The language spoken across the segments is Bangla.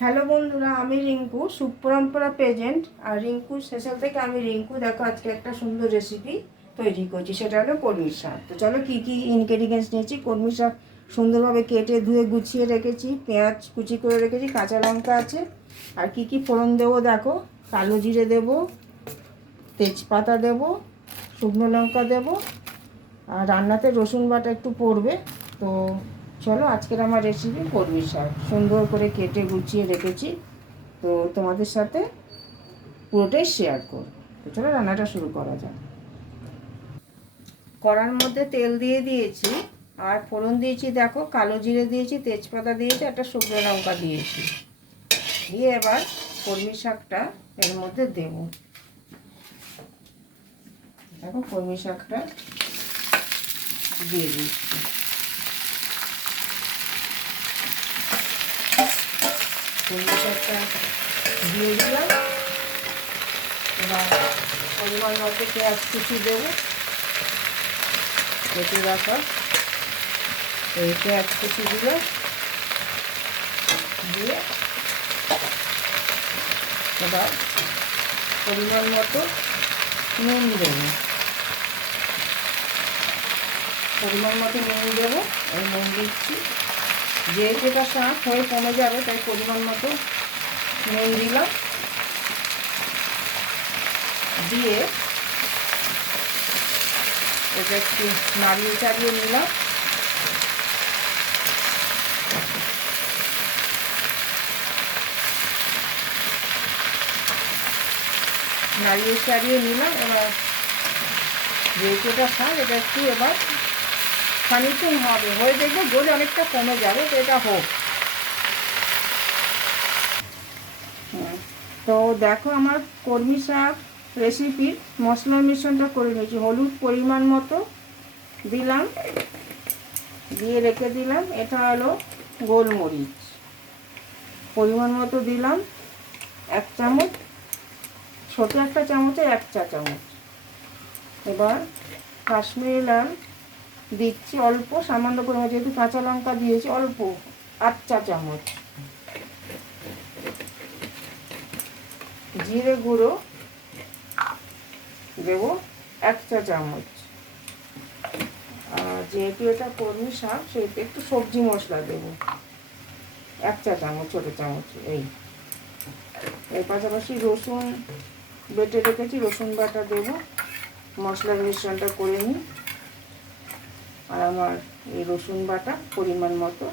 হ্যালো বন্ধুরা, আমি রিঙ্কু সুপরম্পরা প্রেজেন্ট। আর রিঙ্কুর শেষের থেকে আমি রিঙ্কু। দেখো আজকে একটা সুন্দর রেসিপি তৈরি করছি, সেটা হলো কলমি শাক। তো চলো কী কী ইনগ্রেডিয়েন্টস নিয়েছি। কলমি শাক সুন্দরভাবে কেটে ধুয়ে গুছিয়ে রেখেছি, পেঁয়াজ কুচি করে রেখেছি, কাঁচা লঙ্কা আছে। আর কি কি ফোড়ন দেবো দেখো, কালো জিরে দেবো, তেজপাতা দেবো, শুকনো লঙ্কা দেবো, আর রান্নাতে রসুন বাটা একটু পড়বে। তো চলো আজকের আমার রেসিপি কলমি শাক সুন্দর করে কেটে গুছিয়ে রেখেছি। তো তোমাদের সাথে পুরোটাই শেয়ার করব। তো চলো রান্নাটা শুরু করা যাক। কড়ার মধ্যে তেল দিয়ে দিয়েছি, আর ফোড়ন দিয়েছি দেখো, কালো জিরে দিয়েছি, তেজপাতা দিয়েছি, একটা শুকনো লঙ্কা দিয়েছি। দিয়ে এবার কলমি শাকটা এর মধ্যে দেব। দেখো কলমি শাকটা দিয়ে দিচ্ছি। কলমি শাকটা দিয়ে দিলাম। এবার পরিমাণ মতো পেঁয়াজ কুচি দেবো, কেটে রাখা এই পেঁয়াজ কুচি দিলাম। দিয়ে এবার পরিমাণ মতো নুন দেবো, পরিমাণ মতো নুন দেবো। এই নুন দিচ্ছি, যেহেতু এটা শাক হয়ে কমে যাবে তাই পরিমাণ মতো নুন দিলাম। দিয়ে এটা একটু নাড়িয়ে চাড়িয়ে নিলাম। নাড়িয়ে চাড়িয়ে নিলাম। এবার যেহেতু এটা শাক, এটা একটু এবার খানিকক্ষণ হবে, হয়ে দেখবে গোল অনেকটা কমে যাবে। তো এটা হোক। তো দেখো আমার কলমি শাক রেসিপির মশলার মিশ্রণটা করে নিয়েছি। হলুদ পরিমাণ মতো দিলাম, দিয়ে রেখে দিলাম। এটা হলো গোলমরিচ পরিমাণ মতো দিলাম, 1 চামচ, ছোটো একটা চামচে 1 চা চামচ। এবার কাশ্মীরি লাল দিচ্ছি অল্প, সামান্য পরিমাণ, যেহেতু কাঁচা লঙ্কা দিয়েছি অল্প, 8 চা চামচ। জিরে গুঁড়ো দেবো 1 চা চামচ। আর যেহেতু এটা কলমি শাক সেহেতু একটু সবজি মশলা দেবো 1 চা চামচ, ছোটো চামচ। এর পাশাপাশি রসুন বেটে রেখেছি, রসুন বাটা দেবো। মশলার মিশ্রণটা করে নিই। আর আমার এই রসুন বাটা পরিমাণ মতো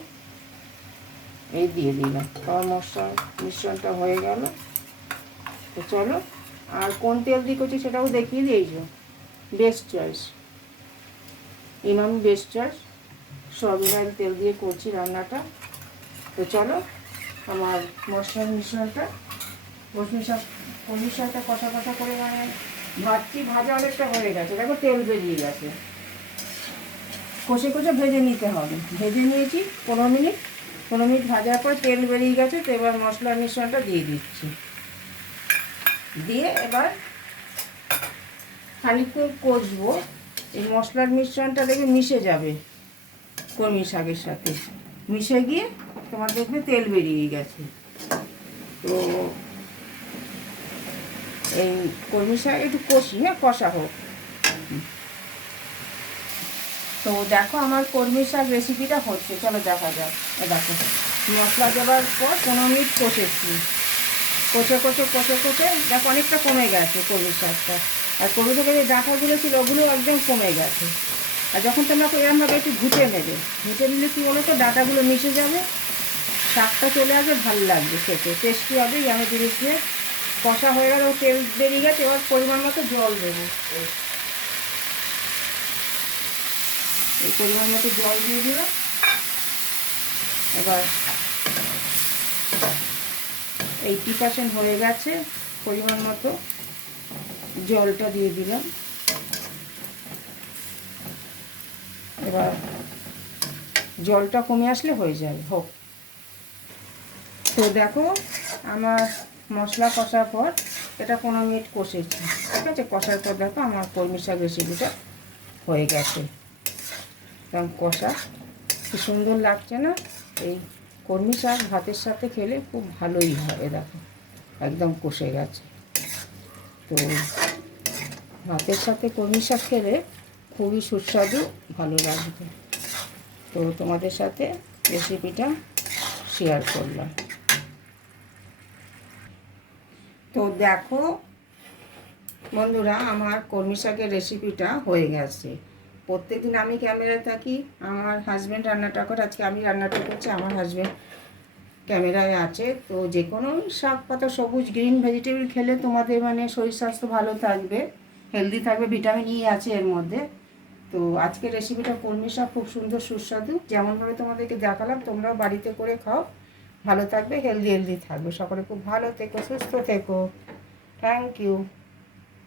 এই দিয়ে দিলাম। আমার মশলার মিশ্রণটা হয়ে গেল। তো চলো, আর কোন তেল দিয়ে করছি সেটাও দেখিয়ে দিয়েছি। Best choice, Emami best choice soybean oil তেল দিয়ে করছি রান্নাটা। তো চলো আমার মশলার মিশ্রণটা, কলমি শাকটা কষা কষা করে মানে ভাজা অনেকটা হয়ে গেছে। দেখো তেল বেরিয়ে গেছে, কষে কষে ভেজে নিতে হবে। ভেজে নিয়েছি 15 মিনিট। 15 মিনিট ভাজার পর তেল বেরিয়ে গেছে। তো এবার মশলার মিশ্রণটা দিয়ে দিচ্ছি। দিয়ে এবার খানিকক্ষণ কষবো। এই মশলার মিশ্রণটা দেখবে মিশে যাবে কলমি শাকের সাথে, মিশে গিয়ে তোমার দেখবে তেল বেরিয়ে গেছে। তো এই কলমি শাক একটু কষি, হ্যাঁ কষা হোক। তো দেখো আমার কলমি শাক রেসিপিটা হচ্ছে, চলো দেখা যাক। দেখো মশলা দেওয়ার পর 15 মিনিট কষেছি, কষে কষে কষে কষে দেখো অনেকটা কমে গেছে কলমি শাকটা। আর কলমি শাকের যে ডাঁটাগুলো ছিল ওগুলো একদম কমে গেছে। আর যখন তোমরা এরমভাবে একটু ঘুটে নেবে, ঘুটে নিলে কী বলো তো, ডাঁটাগুলো মিশে যাবে, শাকটা চলে আসবে, ভালো লাগবে খেতে, টেস্টি হবে। আমি ধীরে ধীরে কষা হয়ে গেল, তেল বেরিয়ে গেছে। এবার পরিমাণ মতো জল দেবো, এই পরিমাণ মতো জল দিয়ে দিলাম। এবার 80% হয়ে গেছে, পরিমাণ মতো জলটা দিয়ে দিলাম। এবার জলটা কমে আসলে হয়ে যাবে, হোক। তো দেখো আমার মশলা কষার পর এটা 15 মিনিট কষেছি, ঠিক আছে। কষার পর দেখো আমার কলমি শাক রেসিপিটা হয়ে গেছে। কারণ কষা কি সুন্দর লাগছে না, এই কলমি শাক ভাতের সাথে খেলে খুব ভালোই হয়, দেখো একদম কষে গেছে। তো ভাতের সাথে কলমি শাক খেলে খুবই সুস্বাদু, ভালো লাগবে। তো তোমাদের সাথে রেসিপিটা শেয়ার করলাম। তো দেখো বন্ধুরা, আমার কলমি শাকের রেসিপিটা হয়ে গেছে। প্রত্যেকদিন আমি ক্যামেরায় থাকি, আমার হাজব্যান্ড রান্নাটা করে, আজকে আমি রান্নাটা করছি, আমার হাজব্যান্ড ক্যামেরায় আছে। তো যে কোনো শাক পাতা সবুজ গ্রিন ভেজিটেবল খেলে তোমাদের মানে শরীর স্বাস্থ্য ভালো থাকবে, হেলদি থাকবে, ভিটামিন ই আছে এর মধ্যে। তো আজকের রেসিপিটা কলমি শাক খুব সুন্দর সুস্বাদু, যেমনভাবে তোমাদেরকে দেখালাম তোমরাও বাড়িতে করে খাও, ভালো থাকবে, হেলদি থাকবে। সকলে খুব ভালো থেকো, সুস্থ থেকো। Thank you.